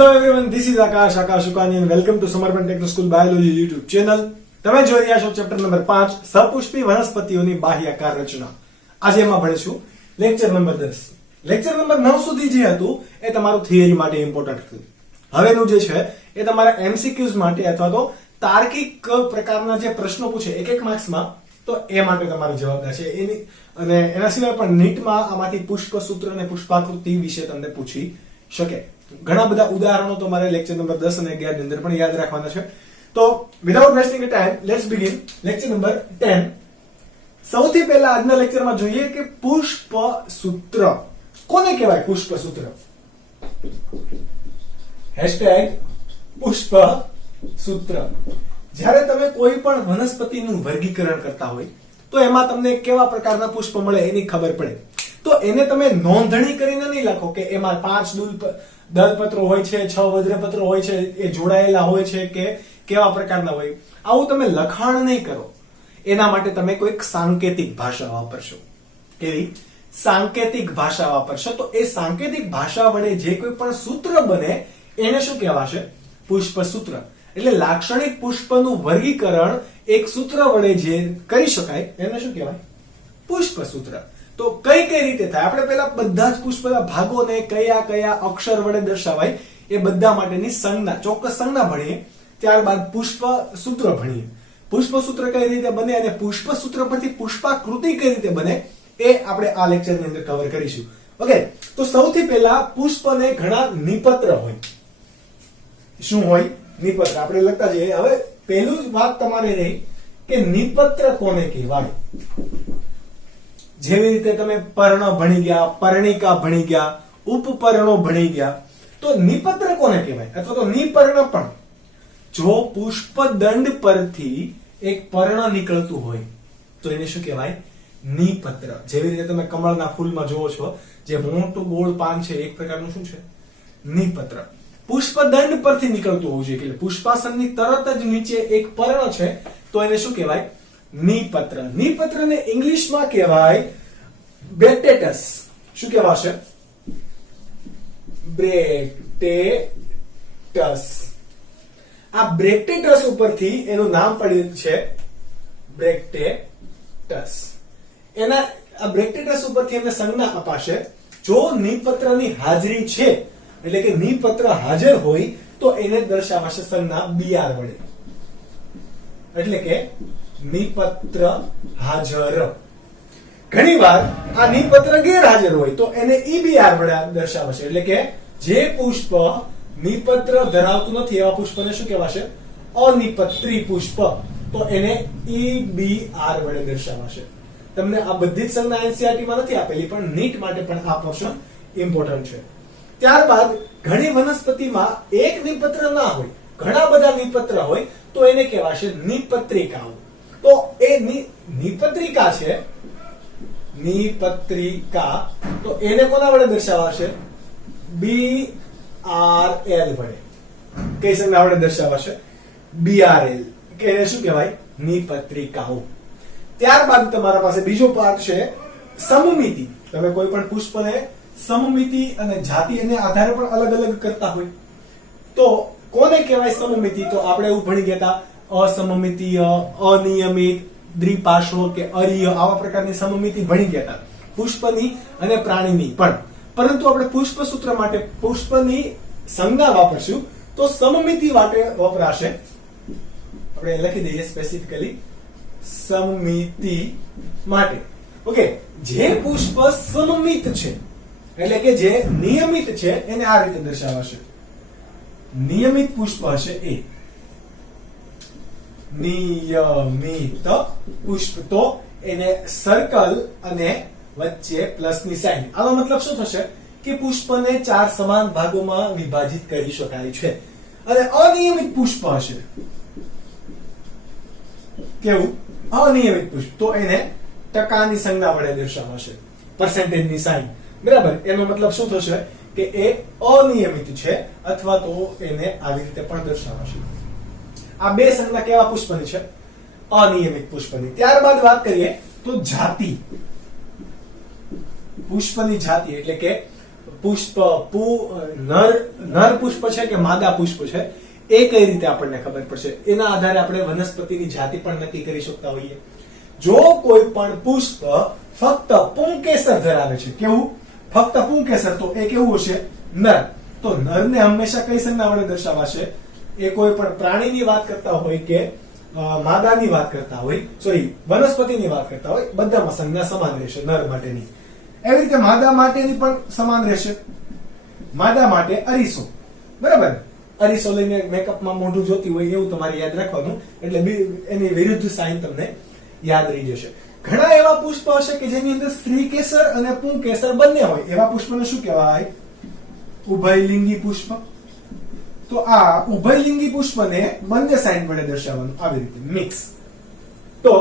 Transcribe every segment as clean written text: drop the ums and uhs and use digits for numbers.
Hello everyone, this is આકાશ સુકાની and welcome to સમર્પણ techno school biology YouTube channel. તમે જોઈ રહ્યા છો ચેપ્ટર નંબર 5 સપુષ્પી વનસ્પતિઓની બાહ્યકાર રચના. આજે એમાં ભણીશું લેક્ચર નંબર 10. લેક્ચર નંબર 9 સુધી જે હતું એ તમારું થિયરી માટે ઇમ્પોર્ટન્ટ હતું. હવેનું જે છે એ તમારા એમસીક્યુઝ માટે અથવા તો તાર્કિક પ્રકારના જે પ્રશ્નો પૂછે એક માર્ક્સમાં, તો એ માટે તમારી જવાબદાર છે એની. અને એના સિવાય પણ નીટમાં આમાંથી પુષ્પસૂત્ર અને પુષ્પાકૃતિ વિશે તમને પૂછી શકે. ઘણા બધા ઉદાહરણો તમારે લેક્ચર નંબર 10 અને 11 ની અંદર પણ યાદ રાખવાના છે. તો without wasting time let's begin lecture number 10. સૌથી પહેલા આજના લેક્ચરમાં જોઈએ કે પુષ્પસૂત્ર કોને કહેવાય. પુષ્પસૂત્ર #પુષ્પસૂત્ર. જ્યારે તમે કોઈ પણ વનસ્પતિનું વર્ગીકરણ કરતા હોય તો એમાં તમને કેવા પ્રકારના પુષ્પ મળે એની ખબર પડે. તો એને તમે નોંધણી કરીને નહીં લખો કે એમાં 5 દલપત્રો હોય છે, 6 વજ્રપત્રો હોય છે, એ જોડાયેલા હોય છે કે કેવા પ્રકારના હોય. આવું તમે લખાણ નહીં કરો. એના માટે તમે કોઈક સાંકેતિક ભાષા વાપરશો. કેવી સાંકેતિક ભાષા વાપરશો તો એ સાંકેતિક ભાષા વડે જે કોઈ પણ સૂત્ર બને એને શું કહેવાશે? પુષ્પસૂત્ર. એટલે લાક્ષણિક પુષ્પનું વર્ગીકરણ એક સૂત્ર વડે જે કરી શકાય એને શું કહેવાય? પુષ્પસૂત્ર. તો કઈ રીતે થાય? આપણે પહેલા બધા જ પુષ્પના ભાગોને કયા કયા અક્ષર વડે દર્શાવાય એ બધા માટેની સંજ્ઞા, ચોક્કસ સંજ્ઞા ભણીએ. ત્યારબાદ પુષ્પસૂત્ર ભણીએ. પુષ્પસૂત્ર કઈ રીતે બને અને પુષ્પસૂત્ર પરથી પુષ્પાકૃતિ કઈ રીતે બને એ આપણે આ લેક્ચરની અંદર કવર કરીશું. ઓકે, તો સૌથી પહેલા પુષ્પને ઘણા નિપત્ર હોય. શું હોય? નિપત્ર. આપણે લખતા જઈએ. હવે પહેલું જ વાત તમારે રહી કે નિપત્ર કોને કહેવાય. જેવી રીતે તમે પર્ણ ભણી ગયા, પર્ણિકા ભણી ગયા, ઉપપર્ણો ભણી ગયા, તો નિપત્ર કોને કહેવાય અથવા તો નિપર્ણ પણ. જો પુષ્પદંડ પરથી એક પર્ણ નીકળતું હોય તો એને શું કહેવાય? નિપત્ર. જેવી રીતે તમે કમળના ફૂલમાં જોવો છો જે મોટું ગોળ પાન છે એક પ્રકારનું શું છે? નિપત્ર. પુષ્પદંડ પરથી નીકળતું હોવું જોઈએ. એટલે પુષ્પાસનની તરત જ નીચે એક પર્ણ છે તો એને શું કહેવાય? નિપત્ર. નિપત્રને ઇંગ્લિશમાં કહેવાય બ્રેક્ટેટસ. શું કહેવાશે? બ્રેક્ટેટસ. આ બ્રેક્ટેટસ ઉપરથી એનું નામ પડ્યું છે બ્રેક્ટેટસ. એના આ બ્રેક્ટેટસ ઉપરથી એમને સંજ્ઞા અપાશે જો નિપત્રની હાજરી છે, એટલે કે નિપત્ર હાજર હોય તો એને દર્શાવાશે સંજ્ઞા BR વડે. એટલે કે નિપત્ર હાજર. ઘણીવાર આ નિપત્ર ગેરહાજર હોય તો એને EBR વડે દર્શાવાશે. એટલે કે જે પુષ્પ નિપત્ર ધરાવતું નથી એવા પુષ્પને શું કહેવાશે? અનિપત્રી પુષ્પ. તો એને EBR વડે દર્શાવાશે. તમને આ બધી જ સંજ્ઞા NCERT માં નથી આપેલી, પણ નીટ માટે પણ આ પોર્શન ઇમ્પોર્ટન્ટ છે. ત્યારબાદ ઘણી વનસ્પતિમાં એક નિપત્ર ના હોય, ઘણા બધા નિપત્ર હોય તો એને કહેવાશે નિપત્રિકાઓ. તો એ નિપત્રિકા છે, નિપત્રિકા, તો એને કોના વડે દર્શાવાશે? BRL વડે. કઈ સંજ્ઞા વડે દર્શાવાશે? BRL. કે એને શું કહેવાય? નિપત્રિકાઓ. ત્યારબાદ તમારા પાસે બીજો પાર્ટ છે સમમિતિ. તમે કોઈ પણ પુષ્પને સમમિતિ અને જાતિ એને આધારે પણ અલગ અલગ કરતા હોય તો કોને કહેવાય સમમિતિ? તો આપણે એવું ભણી ગયા હતા અસમમિતીય, અનિયમિત, દ્વિપાર્શ્વ કે અરીય, આવા પ્રકારની સમમિતિ ભણી ગયા હતા પુષ્પની અને પ્રાણીની પણ. પરંતુ આપણે પુષ્પસૂત્ર માટે પુષ્પની સંજ્ઞા વાપરશું તો સમમિતિ માટે વપરાશે. આપણે લખી દઈએ સ્પેસિફિકલી સમમિતિ માટે. ઓકે, જે પુષ્પ સમમિત છે એટલે કે જે નિયમિત છે એને આ રીતે દર્શાવાશે. નિયમિત પુષ્પ હશે એ નિયમિત પુષ્પ. તો એને સર્કલ અને વચ્ચે પ્લસની સાઇન. આનો મતલબ શું થશે કે પુષ્પને 4 સમાન ભાગોમાં વિભાજિત કરી શકાય છે. અને અનિયમિત પુષ્પ હશે. કેવું? અનિયમિત પુષ્પ. તો એને ટકાની સંજ્ઞા વડે દર્શાવાશે, પર્સન્ટેજની સાઇન. બરાબર. એનો મતલબ શું થશે કે એ અનિયમિત છે અથવા તો એને આવી રીતે પણ દર્શાવાશે. આ બે સંજ્ઞા કેવા પુષ્પની છે? અનિયમિત પુષ્પની. ત્યારબાદ વાત કરીએ તો જાતિ. પુષ્પની જાતિ એટલે કે પુષ્પ નર પુષ્પ છે કે માદા પુષ્પ છે એ કઈ રીતે આપણને ખબર પડશે, એના આધારે આપણે વનસ્પતિની જાતિ પણ નક્કી કરી શકતા હોઈએ. જો કોઈ પણ પુષ્પ ફક્ત પુંકેસર ધરાવે છે, કેવું? ફક્ત પુંકેસર, તો એ કેવું હશે? નર. તો નરને હંમેશા કઈ સંજ્ઞા વડે દર્શાવાશે? એ કોઈ પણ પ્રાણીની વાત કરતા હોય કે માદાની વાત કરતા હોય, સોરી વનસ્પતિની વાત કરતા હોય, બધામાં સંજ્ઞા સમાન રહેશે નર માટેની. એવી રીતે માદા માટેની પણ સમાન રહેશે. માદા માટે અરીસો, બરાબર? અરીસો લઈને મેકઅપમાં મોઢું જોતી હોય એવું તમારે યાદ રાખવાનું, એટલે એની વિરુદ્ધ સાઇન તમને યાદ રહી જશે. ઘણા એવા પુષ્પ હશે કે જેની અંદર સ્ત્રી કેસર અને પુંકેસર બંને હોય. એવા પુષ્પને શું કહેવાય? ઉભયલિંગી પુષ્પ. તો આ ઉભયલિંગી પુષ્પને બંને સાઇન વડે દર્શાવવાનું, આવી રીતે મિક્સ. તો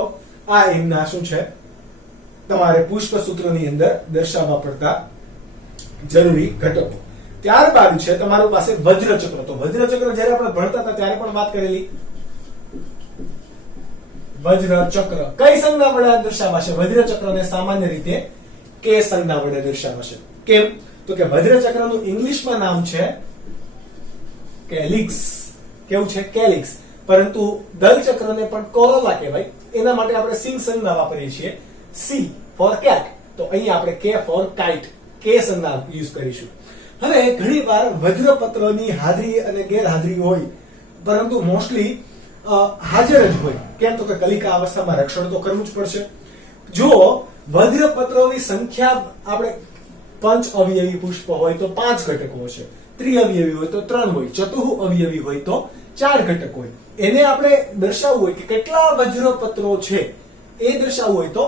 આ એમના શું છે, તમારે પુષ્પ સૂત્રની અંદર દર્શાવવા પડતા જરૂરી ઘટકો. ત્યારબાદ છે તમારી પાસે વજ્રચક્ર. તો વજ્રચક્ર જ્યારે આપણે ભણતા હતા ત્યારે પણ વાત કરેલી. વજ્રચક્ર કઈ સંજ્ઞા વડે દર્શાવાશે? વજ્રચક્રને સામાન્ય રીતે કે સંજ્ઞા વડે દર્શાવાશે. કેમ? તો કે વજ્રચક્રનું ઇંગ્લિશમાં નામ છે કેલિક્સ. કેવું છે? કેલિક્સ. પરંતુ દલચક્રને પણ કોરોલા કહેવાય. એના માટે આપણે સિંગ સંજ્ઞા વાપરીએ છીએ, સી ફોર કેટ. તો અહીંયા આપણે કે ફોર કાઇટ, કે સંજ્ઞા યુઝ કરીશું. હવે ઘણીવાર વજ્રપત્રની હાજરી અને ગેરહાજરી હોય, પરંતુ મોસ્ટલી હાજર જ હોય. કેમ? તો કે કલિકા અવસ્થામાં રક્ષણ તો કરવું જ પડશે. જો વજ્રપત્રોની સંખ્યા આપણે પંચ અવયવી પુષ્પ હોય તો 5 ઘટકો હશે, ત્રિઅવયવી હોય તો 3 હોય, ચતુઃ અવયવી હોય તો 4 ઘટક હોય. એને આપણે દર્શાવવું હોય કે કેટલા વજ્રપત્રો છે એ દર્શાવવું હોય તો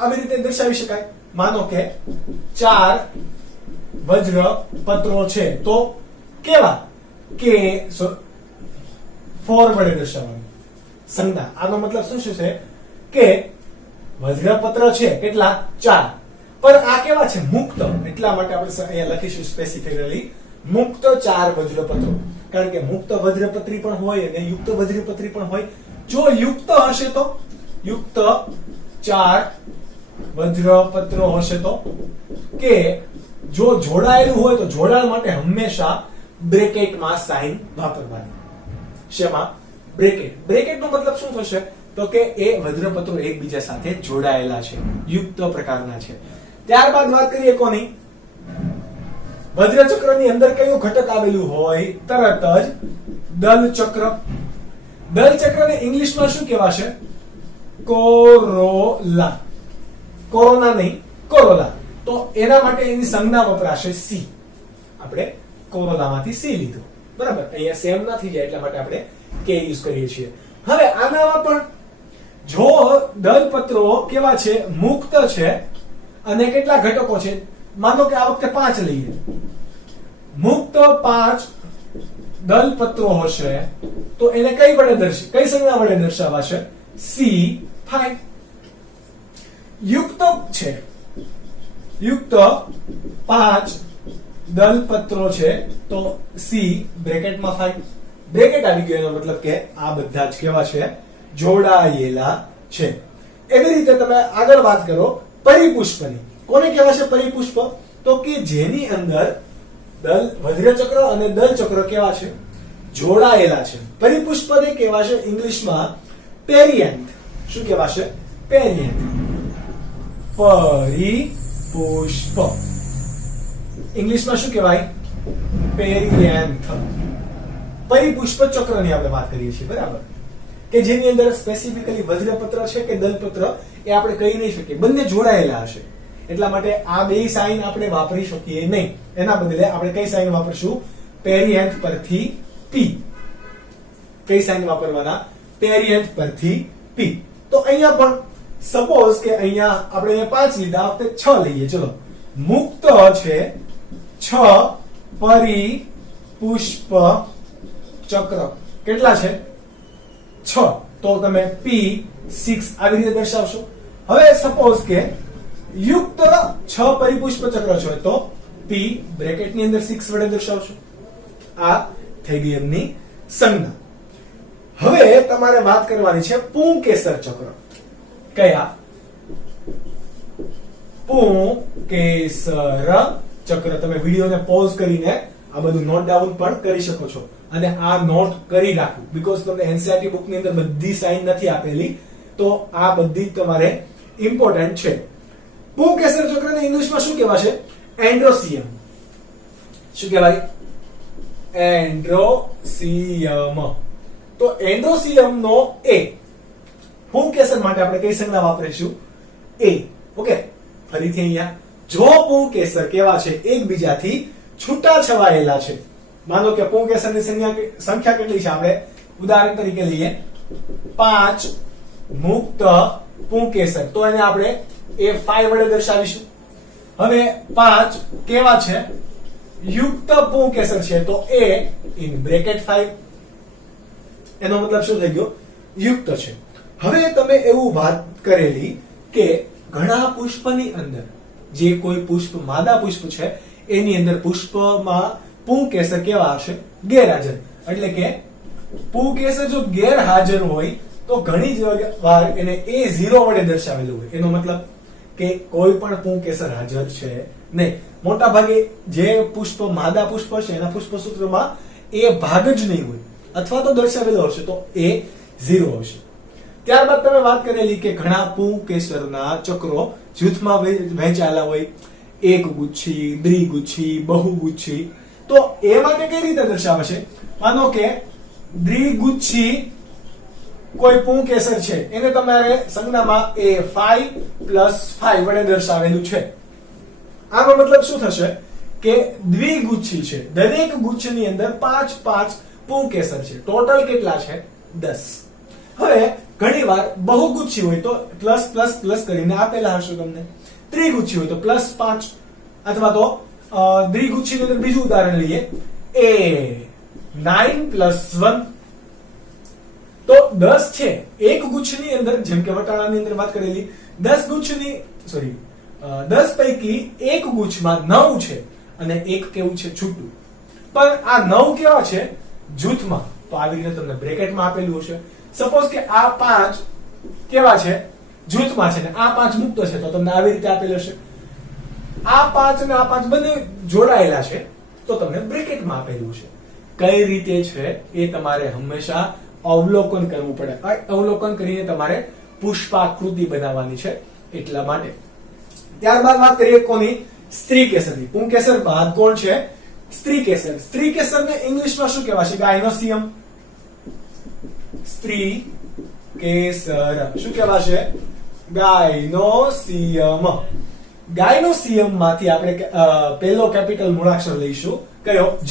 આવી રીતે દર્શાવી શકાય. માનો કે 4 વજ્રપત્રો છે તો કેવા? કે 4 વડે દર્શાવવાનું સંજ્ઞા. આનો મતલબ શું છે કે વજ્રપત્ર છે કેટલા? 4. પણ આ કેવા છે? મુક્ત. એટલા માટે આપણે અહીંયા લખીશું સ્પેસિફિકલી મુક્ત 4 વજ્રપત્રો. કારણ કે મુક્ત વજ્રપત્રી પણ હોય અને યુક્ત વજ્રપત્રી પણ હોય. જો યુક્ત હશે તો યુક્ત 4 વજ્રપત્રો હશે તો, કે જો જોડાયેલું હોય તો જોડાણ માટે હંમેશા બ્રેકેટમાં સાઇન વાપરવાની. શેમાં? બ્રેકેટ. બ્રેકેટનો મતલબ શું થશે? તો કે એ વજ્રપત્રો એકબીજા સાથે જોડાયેલા છે, યુક્ત પ્રકારના છે. ત્યારબાદ વાત કરીએ કોની? વજ્રચક્રની અંદર કયું ઘટક આવેલું હોય? તરત જ દલચક્ર. દલચક્રને ઇંગ્લિશમાં શું કહેવાશે? કોરોલા. કોરોના નહીં, કોરોલા. તો એના માટે એની સંજ્ઞા વપરાશે સી. આપણે કોરોલામાંથી સી લીધું, બરાબર? અહીંયા સેમ ના થઈ જાય એટલા માટે આપણે કે યુઝ કરીએ છીએ. હવે આનામાં પણ જો દલપત્રો કેવા છે? મુક્ત છે અને કેટલા ઘટકો છે? માનો કે આ વખતે 5 લઈએ. મુક્ત 5 દલપત્રો હશે તો એને કઈ સંજ્ઞા વડે દર્શાવાશે? C5. યુક્ત છે, યુક્ત 5 દલપત્રો છે તો C બ્રેકેટમાં 5. બ્રેકેટ આવી ગયો એનો મતલબ કે આ બધા જ કેવા છે? જોડાયેલા છે. એવી રીતે તમે આગળ વાત કરો પરિપુષ્પની. કોને કહેવાશે પરિપુષ્પ? તો કે જેની અંદર વજ્રચક્ર અને દલચક્ર કેવા છે? જોડાયેલા છે. પરિપુષ્પને કહેવાશે ઇંગ્લિશમાં પેરિએન્થ. શું કહેવાશે? પેરિએન્થ. પરિપુષ્પ ઇંગ્લિશમાં શું કહેવાય? પેરિએન્થ. પરિપુષ્પ ચક્રની આપણે વાત કરીએ છીએ, બરાબર? કે જેની અંદર સ્પેસિફિકલી વજ્રપત્ર છે કે દલપત્ર એ આપણે કહી નહીં શકીએ, બંને જોડાયેલા હશે. એટલા માટે આ બે સાઇન આપણે વાપરી શકીએ નહીં. એના બદલે આપણે કઈ સાઇન વાપરશું? પેરિએન્થ પરથી પી. કઈ સાઇન વાપરવાના? પેરિએન્થ પરથી પી. તો અહીંયા પણ સપોઝ કે અહીંયા આપણે 5 લીધા, આ વખતે 6 લઈએ. ચલો, મુક્ત છે 6 પરિપુષ્પ ચક્ર. કેટલા છે? 6. તો તમે P6 આવી રીતે દર્શાવશો. હવે સપોઝ કે યુક્ત 6 પરિપુષ્પ ચક્ર છે તો P બ્રેકેટની અંદર 6 વડે દર્શાવશો. આ થઈ ગઈ એમની સંજ્ઞા. હવે તમારે વાત કરવાની છે પુંકેસર ચક્ર. કયા? પુંકેસર ચક્ર. તમે વિડીયોને પોઝ કરીને આ બધું નોટ ડાઉન પણ કરી શકો છો અને આ નોટ કરી રાખવું, બીકોઝ તમને એનસીઈઆરટી બુક ની અંદર બધી સાઈન નથી આપેલી, તો આ બધી તમારે ઇમ્પોર્ટન્ટ છે. પુંકેસર ચક્રને ઇંગ્લિશમાં શું કહેવાશે? એન્ડ્રોસિયમ. શું કહેવાય? એન્ડ્રોસિયમ. તો એન્ડ્રોસિયમ નો એ પુંકેસર માટે આપણે કઈ સંજ્ઞા વાપરીશું? એ. ઓકે, ફરીથી અહીંયા જો પુંકેસર કેવા છે? એકબીજાથી છૂટા છવાયેલા છે. માનો કે પુંકેસરની સંખ્યા કેટલી છે? આપણે ઉદાહરણ તરીકે લઈએ 5 મુક્ત પુંકેસર, તો એને આપણે A5 વડે દર્શાવીશું. હવે 5 કેવા છે? યુક્ત પુંકેસર છે, તો A ઇન બ્રેકેટ 5. એનો મતલબ શું થઈ ગયો? યુક્ત છે. હવે તમે એવું વાત કરેલી કે ઘણા પુષ્પની અંદર જે કોઈ પુષ્પ માદા પુષ્પ છે એની અંદર પુષ્પમાં પુંકેસર કેવા હશે? ગેરહાજર. એટલે કે પુંકેસર જો ગેરહાજર હોય તો ઘણી જ વાર એને A0 વડે દર્શાવેલું હોય. એનો મતલબ કે કોઈ પણ પુંકેસર હાજર છે નહીં. મોટા ભાગે જે પુષ્પ માદા પુષ્પ છે એના પુષ્પ સૂત્રમાં એ ભાગ જ નહીં હોય, અથવા તો દર્શાવેલો હશે તો A0 હશે. ત્યારબાદ તમે વાત કરેલી કે ઘણા પુંકેસરના ચક્રો જૂથમાં વહેંચાયેલા હોય, એક ગુચ્છી, દ્વિગુચ્છી, બહુગુચ્છી. તો એ માટે કઈ રીતે દર્શાવશે? માનો કે દ્વિગુચ્છી કોઈ પુંકેસર છે, એને તમારે સંજ્ઞામાં A5 + 5 વડે દર્શાવેલું છે. આનો મતલબ શું થશે? કે દ્વિગુચ્છી છે, દરેક ગુચ્છની અંદર 5 પુંકેસર છે. ટોટલ કેટલા છે? 10. હવે ઘણીવાર બહુગુચ્છી હોય તો પ્લસ પ્લસ પ્લસ કરીને આપેલા હશે તમને. ત્રિગુચ્છી હોય તો +5, અથવા તો દ્વિગુચ્છીની અંદર બીજું ઉદાહરણ લઈએ, A9 + 1. તો 10 છે એક ગુચ્છની અંદર. જેમ કે વટાણાની અંદર વાત કરેલી 10 પૈકી એક ગુચ્છમાં 9 છે અને એક કેવું છે? છૂટું. પણ આ 9 કેવા છે? જૂથમાં. તો આવી રીતે તમને બ્રેકેટમાં આપેલું હશે. સપોઝ કે આ 5 કેવા છે? જૂથમાં છે ને આ 5 મુક્ત છે, તો તમને આવી રીતે આપેલું હશે. આ 5 અને આ 5 બંને જોડાયેલા છે, તો તમને બ્રેકેટમાં આપેલું છે. કઈ રીતે છે એ તમારે હંમેશા અવલોકન કરવું પડે. અવલોકન કરીને તમારે પુષ્પાકૃતિ બનાવવાની છે, એટલા માટે. ત્યારબાદ વાત કરીએ કોની? સ્ત્રીકેસરની. પુંકેસર બાદ કોણ છે? સ્ત્રીકેસર. સ્ત્રીકેસરને ઇંગ્લિશમાં શું કહેવાશે? ગાયનોસિયમ. સ્ત્રીકેસર શું કહેવાશે? ગાયનોસિયમ. ગાયનોસિયમ માંથી આપણે પહેલો કેપિટલ મૂળાક્ષર લઈશું. કયો? G.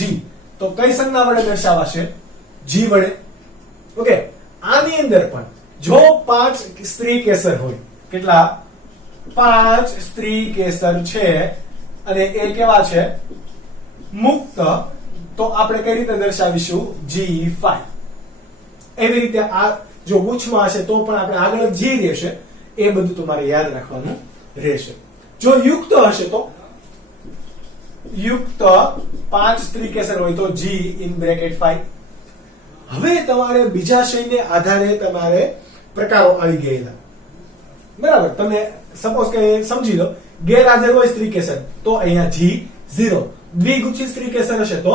તો કઈ સંજ્ઞા વડે દર્શાવાશે? G વડે. ઓકે, આની અંદર પણ જો 5 સ્ત્રીકેસર હોય, કેટલા? 5 સ્ત્રીકેસર છે અને એ કેવા છે? મુક્ત. તો આપણે કઈ રીતે દર્શાવીશું? G5. એવી રીતે આ જો ગુચ્છમાં હશે તો પણ આપણે આગળ G રહેશે. એ બધું તમારે યાદ રાખવાનું રહેશે. જો યુક્ત હશે તો યુક્ત 5 સ્ત્રીકેસર હોય તો G ઇન બ્રેકેટ 5. હવે તમારે બીજાશયને આધારે તમારે પ્રકારો આવી ગયેલા, બરાબર. તમે સપોઝ કે સમજી લો ગેરહાજર હોય સ્ત્રીકેસર તો અહીંયા G0. દ્વિગુચ્છી સ્ત્રીકેસર હશે તો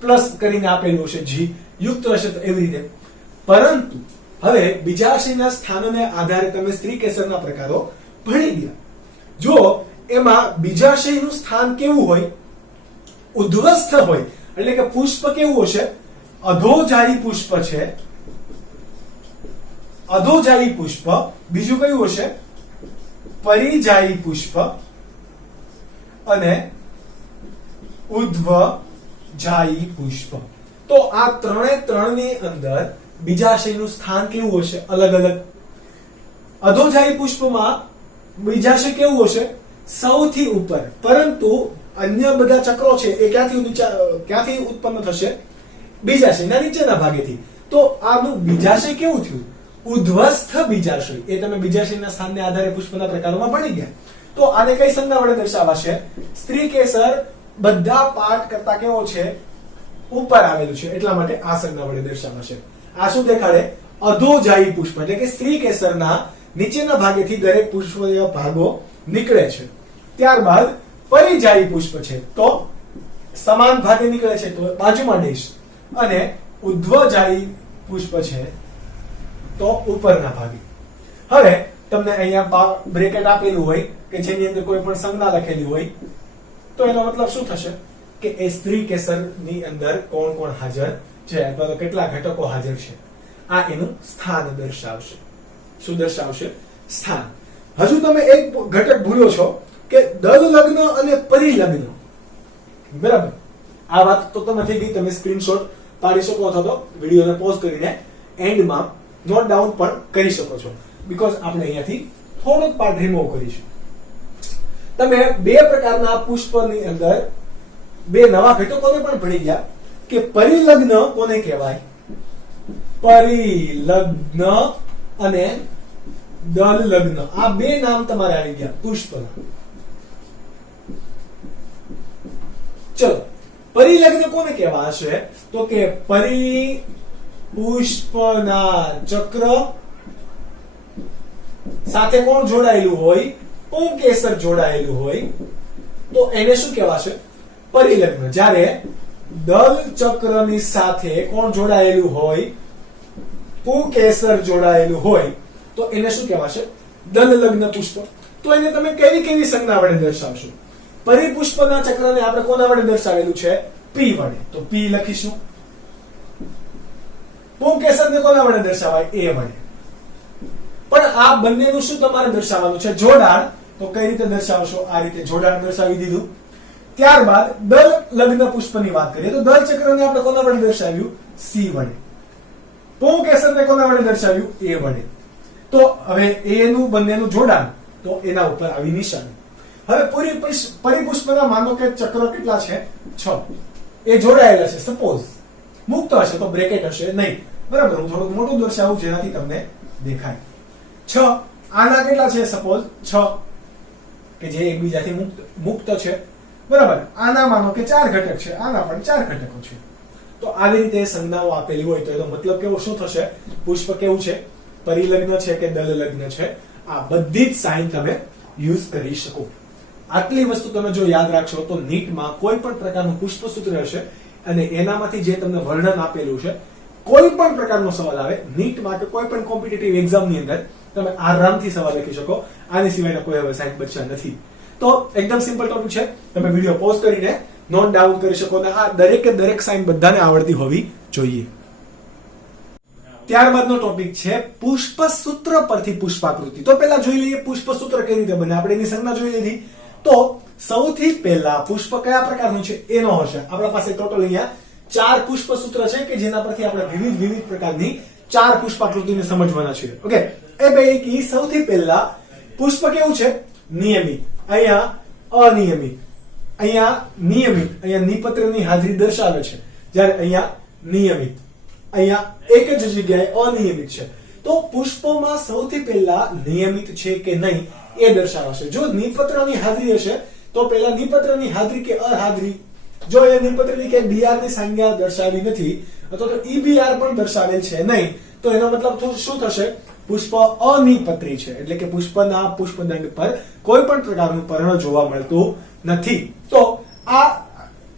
પ્લસ કરીને આપેલું હશે G. યુક્ત હશે તો એવી રીતે. પરંતુ હવે બીજાશયના સ્થાનને આધારે તમે સ્ત્રીકેસરના પ્રકારો ભણી ગયા. જો એમાં બીજાશયનું સ્થાન કેવું હોય? ઉદ્ધવસ્થ હોય. એટલે કે પુષ્પ કેવું હશે? અધોજાયી પુષ્પ છે. અધોજાયી પુષ્પ. બીજું કયું હશે? પરિજાયી પુષ્પ અને ઉદ્ધવજાયી પુષ્પ. તો આ ત્રણની અંદર બીજાશયનું સ્થાન કેવું હશે? અલગ અલગ. અધોજાયી પુષ્પમાં બીજાશય કેવું હશે? સૌથી ઉપર. પરંતુ અન્ય બધા ચક્રો છે એ ક્યાંથી ઉત્પન્ન થશે? બીજાશયના નીચેના ભાગેથી. તો આનું બીજાશય કેવું થયું? ઉદ્ધવસ્થ બીજાશય. એ તમે બીજાશયના સ્થાનને આધારે પુષ્પના પ્રકારોમાં ભણી ગયા. તો આને કઈ સંજ્ઞા વડે દર્શાવાશે? સ્ત્રીકેસર બધા પાર્ટ કરતા કેવો છે? ઉપર આવેલું છે, એટલા માટે આ સંજ્ઞા વડે દર્શાવાશે. આ શું દેખાડે? અધોજાયી પુષ્પ. એટલે કે સ્ત્રીકેસરના નીચેના ભાગેથી દરેક પુષ્પીય ભાગો નીકળે છે. ત્યારબાદ પરિજાયી પુષ્પ છે તો સમાન ભાગે નીકળે છે તો બાજુમાં ડેશ, અને ઉધ્વજાયી પુષ્પ છે તો ઉપરના ભાગે. હવે તમને અહીંયા બ્રેકેટ આપેલું હોય કે જેની અંદર કોઈ પણ સંજ્ઞા લખેલી હોય તો એનો મતલબ શું થશે કે એ સ્ત્રી કેસરની અંદર કોણ કોણ હાજર છે અથવા તો કેટલા ઘટકો હાજર છે, આ એનું સ્થાન દર્શાવશે. શું દર્શાવશે? સ્થાન. હજુ તમે એક ઘટક ભૂલો છો કે દલ લગ્ન અને પરિલગ્ન. બરાબર, આ વાત તો તમે થઈ ગઈ, તમે સ્ક્રીનશોટ પાડી શકો અથવા તો વિડીયોને પોઝ કરીને એન્ડમાં નોટ ડાઉન પણ કરી શકો છો, બીકોઝ આપણે અહીંયાથી થોડોક પાર્ટ રિમૂવ કરીશું. તમે બે પ્રકારના પુષ્પની અંદર બે નવા ઘટકોને પણ ભણી ગયા કે પરિલગ્ન કોને કહેવાય, પરિલગ્ન અને દલ લગ્ન. આ બે નામ તમારે આવી ગયા પુષ્પના. ચલો, પરિલગ્ન કોને કહેવાશે તો કે પુષ્પના ચક્ર સાથે કોણ જોડાયેલું હોય, પુંકેસર જોડાયેલું હોય તો એને શું કહેવાશે? પરિલગ્ન. જ્યારે દલ ચક્રની સાથે કોણ જોડાયેલું હોય, પુંકેસર જોડાયેલું હોય તો એને શું કહેવાશે? દલ લગ્ન પુષ્પ. તો એને તમે કેવી કેવી સંજ્ઞા વડે દર્શાવશો? પરિપુષ્પના ચક્રને આપણે કોના વડે દર્શાવેલું છે? પી વડે, તો પી લખીશું. પુંકેસરને કોના વડે દર્શાવાય? એ વડે. પણ આ બંનેનું શું તમારે દર્શાવવાનું છે? જોડાણ. તો કઈ રીતે દર્શાવશો? આ રીતે જોડાણ દર્શાવી દીધું. ત્યારબાદ દલ લગ્ન પુષ્પની વાત કરીએ તો દલ ચક્રને આપણે કોના વડે દર્શાવ્યું? સી વડે. પુંકેસરને કોના વડે દર્શાવ્યું? એ વડે. તો હવે એનું બંનેનું જોડાણ, તો એના ઉપર આવી નિશાની. હવે પરિપુષ્પના માનો કે ચક્ર કેટલા છે? 6. એ જોડાયેલા છે. સપોઝ મુક્ત હશે તો બ્રેકેટ હશે નહીં. બરાબર, હું થોડું મોટું દર્શાવું જેનાથી તમને દેખાય. 6 આના કેટલા છે? સપોઝ 6 કે જે એકબીજાથી મુક્ત છે. બરાબર, આના માનો કે 4 ઘટક છે, આના પણ 4 ઘટકો છે. તો આવી રીતે સંજ્ઞાઓ આપેલી હોય તો એનો મતલબ કેવો શું થશે? પુષ્પ કેવું છે? પરિલગ્ન છે કે દલ લગ્ન છે? આ બધી જ સાઇન તમે યુઝ કરી શકો. આટલી વસ્તુ તમે જો યાદ રાખશો તો નીટમાં કોઈ પણ પ્રકારનું પુષ્પસૂત્ર હશે અને એનામાંથી જે તમને વર્ણન આપેલું છે, કોઈ પણ પ્રકારનો સવાલ આવે નીટમાં કે કોઈ પણ કોમ્પિટિટિવ એક્ઝામની અંદર તમે આરામથી સવાલ લખી શકો. આની સિવાયના કોઈ હવે સાઇન બચ્યા નથી. તો એકદમ સિમ્પલ ટોપિક છે, તમે વિડીયો પોઝ કરીને નોટ ડાઉન કરી શકો અને આ દરેકે દરેક સાઇન બધાને આવડતી હોવી જોઈએ. ત્યારબાદનો ટોપિક છે પુષ્પસૂત્ર પરથી પુષ્પાકૃતિ. તો પહેલા જોઈ લઈએ પુષ્પસૂત્ર કેવી રીતે બને. આપણે એની સંજ્ઞા જોઈ લીધી. તો સૌથી પહેલા પુષ્પ કયા પ્રકારનું છે એનો હશે. આપણા પાસે ટોટલ અહીંયા 4 પુષ્પસૂત્ર છે કે જેના પરથી આપણે વિવિધ પ્રકારની 4 પુષ્પાકૃતિને સમજવાના છે. ઓકે, એ પૈકી સૌથી પહેલા પુષ્પ કેવું છે? નિયમિત. અહીંયા અનિયમિત, અહીંયા નિયમિત, અહીંયા નિપત્રની હાજરી દર્શાવે છે, જ્યારે અહીંયા નિયમિત, અહીંયા એક જ જગ્યાએ અનિયમિત છે. તો પુષ્પોમાં સૌથી પહેલા નિયમિત છે કે નહીં એ દર્શાવશે. જો નિપત્રની હાજરી હશે તો પહેલા નિપત્રની હાજરી કે અહાજરી, જો એ નિપત્રની કે બીઆર ની સંજ્ઞા દર્શાવી નથી અથવા તો ઈબીઆર પણ દર્શાવેલ છે નહીં, તો એનો મતલબ શું થશે? પુષ્પ અનિપત્રી છે, એટલે કે પુષ્પના પુષ્પદંડ પર કોઈ પણ પ્રકારનું પર્ણ જોવા મળતું નથી. તો આ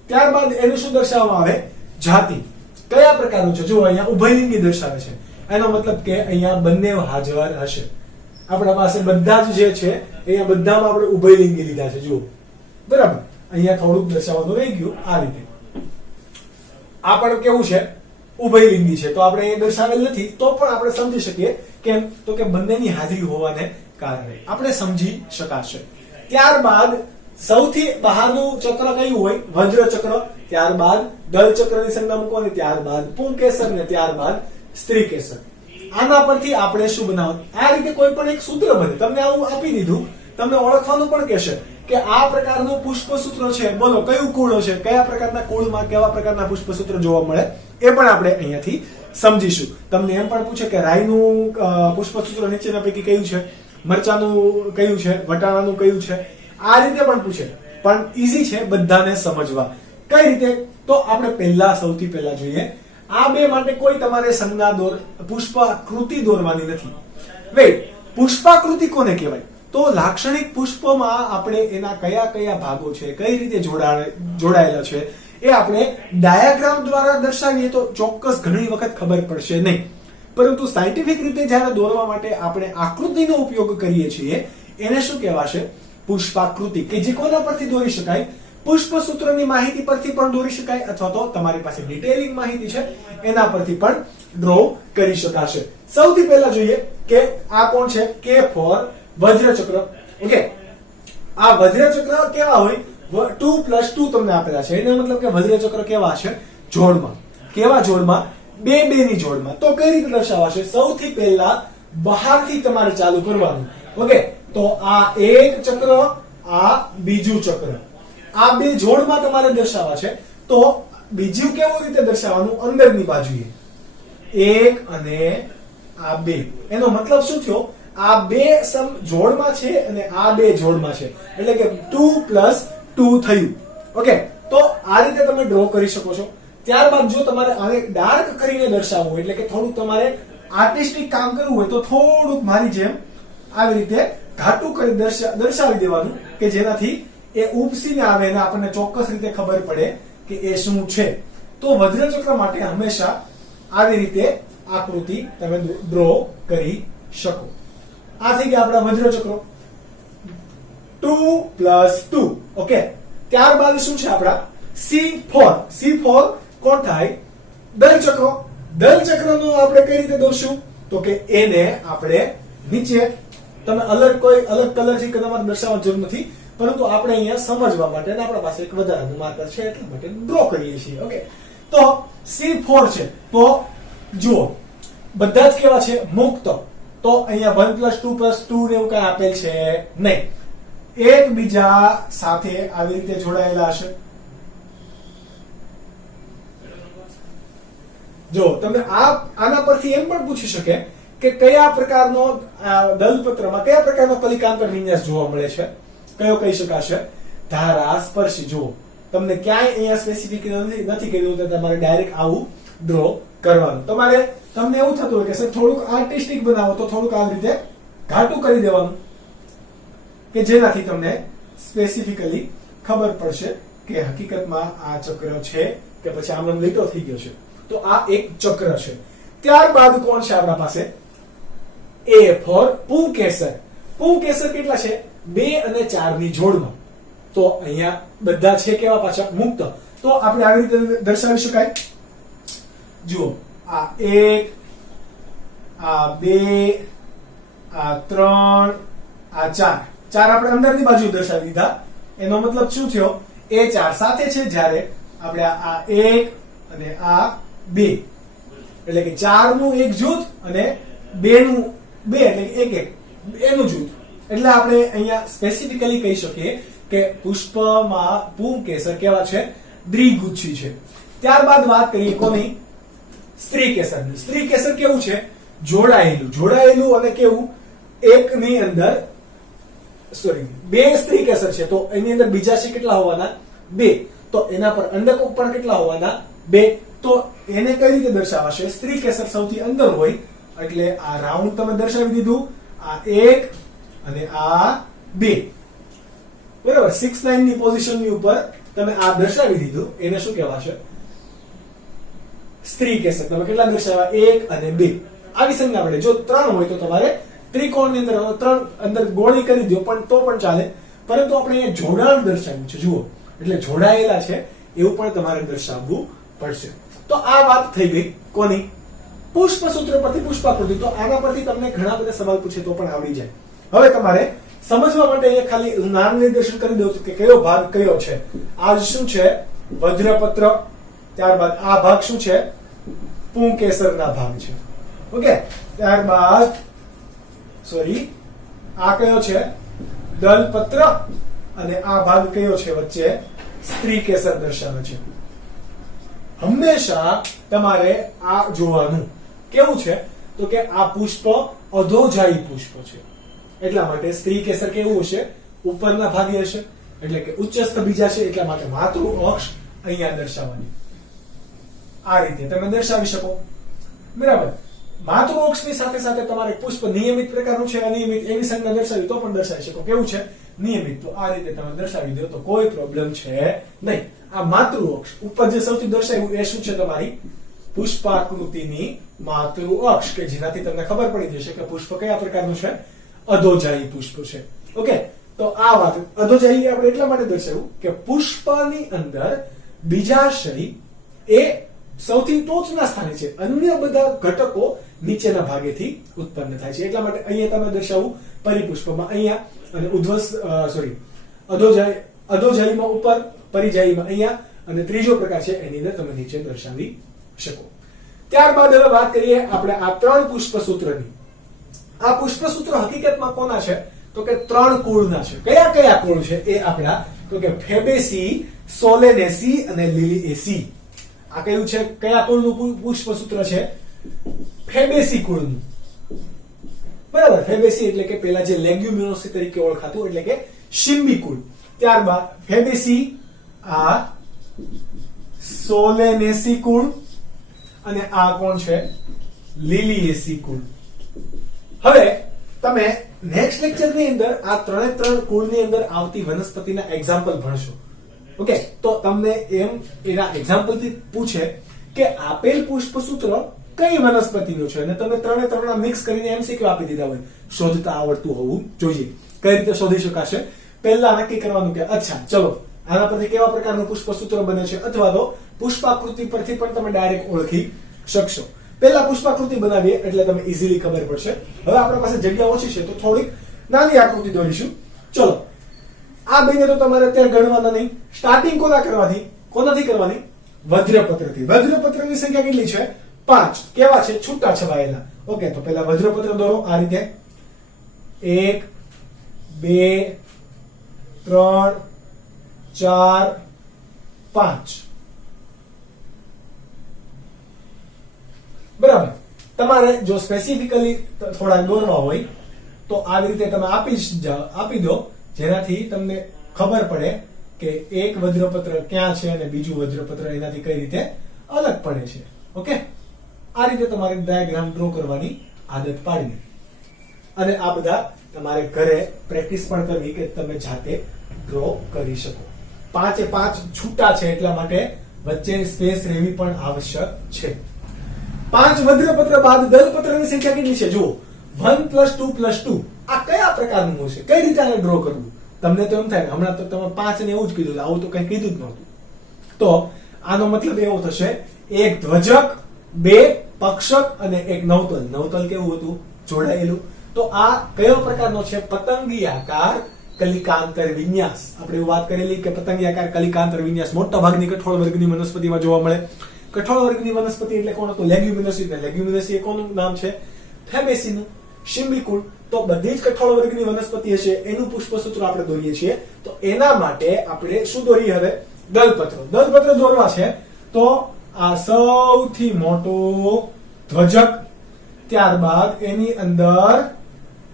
ત્યારબાદ એનું શું દર્શાવવામાં આવે? જાતિ. કયા પ્રકારનું છે? જો અહીંયા ઉભયલિંગી દર્શાવે છે, એનો મતલબ કે અહીંયા બંને હાજર હશે. આપણા પાસે બધા જ જે છે અહીંયા બધામાં આપણે ઉભયલિંગી લીધા છે. જુઓ, બરાબર, અહીંયા થોડુંક દર્શાવવાનું રહી ગયું. આ રીતે આ પણ કેવું છે? ઉભયલિંગી છે. તો આપણે એ દર્શાવેલ નથી તો પણ આપણે સમજી શકીએ. કેમ? તો કે બંનેની હાજરી હોવાને કારણે આપણે સમજી શકાશે. ત્યારબાદ સૌથી બહારનું ચક્ર કયું હોય? વજ્ર ચક્ર. ત્યારબાદ દલ ચક્રની સંજ્ઞા મૂકવાની, ત્યારબાદ પુંકેસર ને ત્યારબાદ સ્ત્રી કેસર. આના પરથી આપણે શું બનાવવાનું? આ રીતે કોઈ પણ એક સૂત્ર બને. તમને આવું આપી દીધું, તમને ઓળખવાનું પણ કહેશે કે આ પ્રકારનું પુષ્પસૂત્ર છે. બોલો કયું કુળ છે, કયા પ્રકારના કુળમાં કેવા પ્રકારના પુષ્પસૂત્ર જોવા મળે એ પણ આપણે અહીંયાથી સમજીશું. તમને એમ પણ પૂછે કે રાઈનું પુષ્પસૂત્ર નીચેના પૈકી કયું છે, મરચાનું કયું છે, વટાણાનું કયું છે, આ રીતે પણ પૂછે. પણ ઈઝી છે બધાને સમજવા. કઈ રીતે? તો આપણે સૌથી પહેલા જોઈએ આ બે માટે કોઈ તમારે સંજ્ઞા પુષ્પાકૃતિ દોરવાની નથી. વેઇટ, પુષ્પાકૃતિ કોને કહેવાય? તો લાક્ષણિક પુષ્પમાં આપણે એના કયા કયા ભાગો છે, કઈ રીતે જોડાયેલા છે, એ આપણે ડાયાગ્રામ દ્વારા દર્શાવીએ તો ચોક્કસ ઘણી વખત ખબર પડશે નહીં, પરંતુ સાયન્ટિફિક રીતે જ્યારે દોરવા માટે આપણે આકૃતિનો ઉપયોગ કરીએ છીએ એને શું કહેવાશે? પુષ્પાકૃતિ, કે જે કોના પરથી દોરી શકાય? પુષ્પસૂત્રની માહિતી પરથી પણ દોરી શકાય, અથવા તો તમારી પાસે ડિટેલિંગ માહિતી છે એના પરથી પણ ડ્રો કરી શકાશે. સૌથી પહેલા જોઈએ કે આ કોણ છે? કે ફોર વજ્રચક્ર. ઓકે, આ વજ્રચક્ર કેવા હોય? 2+2 તમને આપેલા છે, એનો મતલબ કે વજ્રચક્ર કેવા છે? જોડમાં. કેવા જોડમાં? બે ની જોડમાં. તો કઈ રીતે દર્શાવાશે? સૌથી પહેલા બહારથી તમારે ચાલુ કરવાનું. ઓકે, તો આ એક ચક્ર, આ બીજું ચક્ર, આ બે જોડમાં તમારે દર્શાવવા છે. તો બીજું કેવું રીતે દર્શાવવાનું? અંદરની બાજુએ એક અને આ બે. એનો મતલબ શું થયો? આ બે જોડમાં છે અને આ બે જોડમાં છે, એટલે કે 2+2 થયું. ઓકે, તો આ રીતે તમે ડ્રો કરી શકો છો. ત્યારબાદ જો તમારે આને ડાર્ક કરીને દર્શાવવું, એટલે કે થોડુંક તમારે આર્ટિસ્ટિક કામ કરવું હોય તો થોડુંક મારી જેમ આવી રીતે ઘાટું કરી દર્શાવી દેવાનું, કે જેનાથી એ ઉપસીને આવે અને આપણને ચોક્કસ રીતે ખબર પડે કે એ શું છે. તો વજ્રચક્ર માટે હંમેશા આવી રીતે આકૃતિ તમે ડ્રો કરી શકો. આ થઈ ગયા આપણા વજ્રચક્રો. 2+2. ઓકે, ત્યારબાદ શું છે આપણા? C4. C4 કોણ થાય? દલચક્ર. દલચક્રનો આપણે કઈ રીતે દોરશું? તો કે એને આપણે નીચે, તમે કોઈ અલગ કલરથી તમારે દર્શાવવાની જરૂર નથી, પરંતુ આપણે અહીંયા સમજવા માટે આપણા પાસે એક વધારાનું માર્કર છે એટલા માટે ડ્રો કરીએ છીએ. ઓકે, તો C4 છે. તો જુઓ, બધા જ કેવા છે? મુક્ત. તો અહીંયા 1+2+2 ને એવું કઈ આપેલ છે નહીં, એકબીજા સાથે આવી રીતે જોડાયેલા હશે. જો તમને આના પરથી એમ પણ પૂછી શકે કે કયા પ્રકારનો દલપત્રમાં કયા પ્રકારનો કલિકાંતર વિન્યાસ જોવા મળે છે? કયો કહી શકાશે? ધારા સ્પર્શી. જુઓ, તમને ક્યાંય અહીંયા સ્પેસિફિક નથી કર્યું તો તમારે ડાયરેક્ટ આવું ડ્રો કરવાનું. તમને એવું થતું હોય કે સર થોડુંક આર્ટિસ્ટિક બનાવો, તો થોડુંક આવી રીતે ઘાટું કરી દેવાનું, કે જેનાથી તમને સ્પેસિફિકલી ખબર પડશે કે હકીકતમાં આ ચક્ર છે કે પછી આમ લીટો થઈ ગયો છે. તો આ એક ચક્ર છે. ત્યારબાદ કોણ છે આપણા પાસે? A four પુંકેસર. પુંકેસર કેટલા છે? 2 અને 4 ની જોડમાં. તો અહીંયા બધા છે કેવા પાછા? મુક્ત. તો આપણે આવી રીતે દર્શાવી શકાય. જુઓ, આ 1, આ 2, આ 3, આ 4. 4 આપણે અંદરની બાજુ દર્શાવી દીધા. એનો મતલબ શું થયો? એ 4 સાથે છે, જ્યારે આપણે આ 1 અને આ 2, એટલે કે 4 નું એક જૂથ અને 2 નું 2, એટલે કે 1 એનું જૂથ. એટલે આપણે અહીંયા સ્પેસિફિકલી કહી શકીએ કે પુષ્પમાં પુંકેસર કેવા છે? દ્વિગુચ્છી છે. ત્યારબાદ વાત કરીએ કોની? સ્ત્રી કેસરની. સ્ત્રી કેસર કેવું છે? જોડાયેલું અને કેવું? એકની અંદર બે સ્ત્રી કેસર છે, તો એની અંદર બીજા છે કેટલા હોવાના? 2. તો એના પર અંડકો પણ કેટલા હોવાના? 2. તો એને કઈ રીતે દર્શાવાશે? સ્ત્રી કેસર સૌથી અંદર હોય, એટલે આ રાઉન્ડ તમે દર્શાવી દીધું, આ 1 અને આ 2. બરાબર, 6, 9 ની પોઝિશનની ઉપર તમે આ દર્શાવી દીધું. એને શું કહેવાશે? સ્ત્રી કેસર. તમે કેટલા દર્શાવ્યા? 1 અને 2. આવી સંખ્યા પડે. જો 3 હોય તો તમારે ત્રિકોણની અંદર 3 અંદર ગોળી કરી દો, પણ તો પણ ચાલે, પરંતુ આપણે અહીંયા જોડાણ દર્શાવ્યું છે. જુઓ, એટલે જોડાયેલા છે એવું પણ તમારે દર્શાવવું પડશે. તો આ વાત થઈ ગઈ કોની? પુષ્પસૂત્ર પરથી પુષ્પાકૃતિ. તો આના પરથી તમને ઘણા બધા સવાલ પૂછે તો પણ આવડી જાય. હવે તમારે સમજવા માટે અહીંયા ખાલી નામ નિર્દેશન કરી દઉં છું કે કયો ભાગ કયો છે. આ શું છે? વજ્રપત્ર. ત્યારબાદ આ ભાગ શું છે? પુંકેસરના ભાગ છે. ઓકે, ત્યારબાદ આ કયો છે? દલપત્ર. અને આ ભાગ કયો છે? વચ્ચે સ્ત્રી કેસર દર્શાવે છે. હંમેશા તમારે આ જોવાનું. કેવું છે? તો કે આ પુષ્પ અધોજાયી પુષ્પ છે, એટલા માટે સ્ત્રી કેસર કેવું હશે? ઉપરના ભાગે હશે, એટલે કે ઉચ્ચસ્થ બીજા છે, એટલા માટે માતૃ અક્ષ અહીંયા દર્શાવવાની. આ રીતે તમે દર્શાવી શકો. બરાબર. માતૃઅક્ષની સાથે સાથે તમારે પુષ્પ નિયમિત પ્રકારનું છે અનિયમિત એની સંજ્ઞા દર્શાવી તો પણ દર્શાવી શકો. કેવું છે? નિયમિત. તો આ રીતે તમે દર્શાવી દો તો કોઈ પ્રોબ્લેમ છે નહીં. આ માતૃઅક્ષ ઉપર જે સૌથી દર્શાવ્યું એ શું છે? તમારી પુષ્પાકૃતિની માતૃઅક્ષ, કે જેનાથી તમને ખબર પડી જશે કે પુષ્પ કયા પ્રકારનું છે, અધોજાયી પુષ્પ છે. ઓકે, તો આ વાત અધોજાયી આપણે એટલા માટે દર્શાવ્યું કે પુષ્પની અંદર બીજાશય એ સૌથી ટોચના સ્થાને છે, અન્ય બધા ઘટકો નીચેના ભાગેથી ઉત્પન્ન થાય છે. એટલા માટે અહીંયા તમે દર્શાવું પરિપુષ્પમાં અહીંયા અને અધોજાયીમાં ઉપર, પરિજાયીમાં અહીંયા અને ત્રીજો પ્રકાર છે એની અંદર તમે નીચે દર્શાવી શકો. ત્યારબાદ હવે વાત કરીએ આપણે આ 3 પુષ્પસૂત્રની. આ પુષ્પસૂત્ર હકીકતમાં કોના છે? તો કે 3 કુળના છે. કયા કયા કુળ છે એ આપણા? તો કે ફેબેસી, સોલેનેસી અને લિલિએસી. આ કયું છે? કયા કુળનું પુષ્પસૂત્ર છે? ફેબેસી કુળનું. બરાબર. ફેબેસી એટલે કે પેલા જે લેગ્યુમિનોસી તરીકે ઓળખાતું એટલે કે શિંબી કુળ. ત્યારબાદ ફેબેસી, આ સોલેનેસી કુળ અને આ કોણ છે? લિલિએસી કુળ. હવે તમે નેક્સ્ટ લેક્ચરની અંદર આ 3 કુળની અંદર આવતી વનસ્પતિના એક્ઝામ્પલ ભણશો. ઓકે, તો તમને એના એક્ઝામ્પલ થી પૂછે કે આપેલ પુષ્પસૂત્ર કઈ વનસ્પતિનું છે અને તમે 3 મિક્સ કરીને એમસીક્યુ આપી દીધા હોય, શોધતા આવડતું હોવું જોઈએ. કઈ રીતે શોધી શકાશે? પહેલા નક્કી કરવાનું કે અચ્છા ચલો આના પરથી કેવા પ્રકારનું પુષ્પસૂત્ર બને છે, અથવા તો પુષ્પાકૃતિ પરથી પણ તમે ડાયરેક્ટ ઓળખી શકશો. પહેલા પુષ્પાકૃતિ બનાવીએ એટલે તમે ઈઝીલી ખબર પડશે. હવે આપણા પાસે જગ્યા ઓછી છે તો થોડીક નાની આકૃતિ દોરીશું. ચલો, આ બેને તો તમારે અત્યારે ગણવાના નહીં. સ્ટાર્ટિંગ કોનાથી કરવાની? વજ્રપત્રથી. વજ્રપત્રની સંખ્યા કેટલી છે? 5. કેવા છે? છૂટા છવાયેલા. ઓકે, તો પહેલા વજ્રપત્ર દોરો આ રીતે. 1 2 3 4 5. બરાબર. તમારે જો સ્પેસિફિકલી થોડા દોરવા હોય તો આવી રીતે તમે આપી દો, જેનાથી તમને ખબર પડે કે એક વજ્રપત્ર ક્યાં છે અને બીજું વજ્રપત્ર એનાથી કઈ રીતે અલગ પડે છે. ઓકે, આ રીતે તમારે ડાયાગ્રામ ડ્રો કરવાની આદત પાડવી અને આ બધા તમારે ઘરે પ્રેક્ટિસ પણ કરવી કે તમે જાતે ડ્રો કરી શકો. 5 એ 5 છૂટા છે એટલા માટે વચ્ચે સ્પેસ રહેવી પણ આવશ્યક છે. 5 વજ્રપત્ર બાદ દલપત્રની સંખ્યા કેટલી છે? જુઓ, 1 + 2 + 2. આ કયા પ્રકારનું હશે? કઈ રીતે આને ડ્રો કરવું? તમને તો એમ થાય હમણાં તો તમે 5 ને એવું જ કીધું, આવું તો કઈ કીધું જ નહોતું. તો આનો મતલબ એવો થશે, એક ધ્વજક, 2 પક્ષક અને એક નવતલ. નવતલ કેવું હતું? જોડાયેલું. તો આ કયો પ્રકારનો છે? પતંગિયાકાર કલિકાંતર વિન્યાસ. આપણે એવું વાત કરેલી કે પતંગિયાકાર કલિકાંતર વિન્યાસ મોટા ભાગની કઠોળ વર્ગની વનસ્પતિમાં જોવા મળે. કઠોળ વર્ગની વનસ્પતિ એટલે કોણ હતું? લેગ્યુમિનોસી. લેગ્યુમિનોસી એ કોનું નામ છે? ફેબેસીનું. શિંબી કુળ. તો બધી જ કઠોળ વર્ગની વનસ્પતિ હશે એનું પુષ્પસૂત્ર આપણે દોરીએ છીએ. તો એના માટે આપણે શું દોરીએ? હવે દલપત્ર દોરવા છે તો આ સૌથી મોટો ધ્વજક, ત્યારબાદ એની અંદર